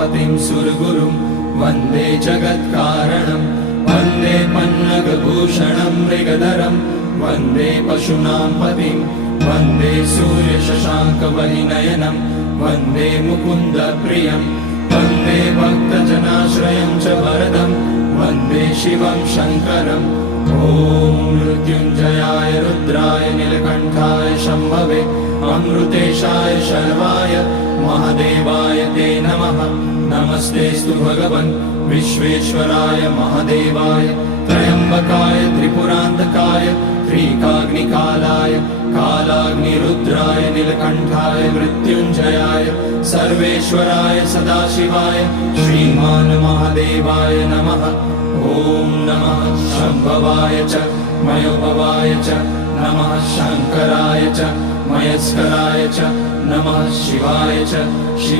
उमापतिं सुरगुरुं वन्दे जगत्कारणं वन्दे पन्नगभूषणं मृगधरं वन्दे पशूनां पतिं वन्दे सूर्यशशाङ्कवहिनयनं वन्दे मुकुन्दप्रियं वन्दे भक्तजनाश्रयं च वरदं वन्दे शिवं शङ्करम् ॐ मृत्युञ्जयाय रुद्राय नीलकण्ठाय शम्भवे अमृतेशाय शर्वाय महादेवाय ते नमः। नमस्तेस्तु भगवन् विश्वेश्वराय महादेवाय त्र्यम्बकाय त्रिपुरान्तकाय त्रिकाग्निकालाय कालाग्निरुद्राय नीलकण्ठाय मृत्युञ्जयाय सर्वेश्वराय सदाशिवाय श्रीमान् महादेवाय नमः। ॐ नमः शम्भवाय च मयोभवाय च नमः शङ्कराय च मयस्कराय च नमः शिवाय च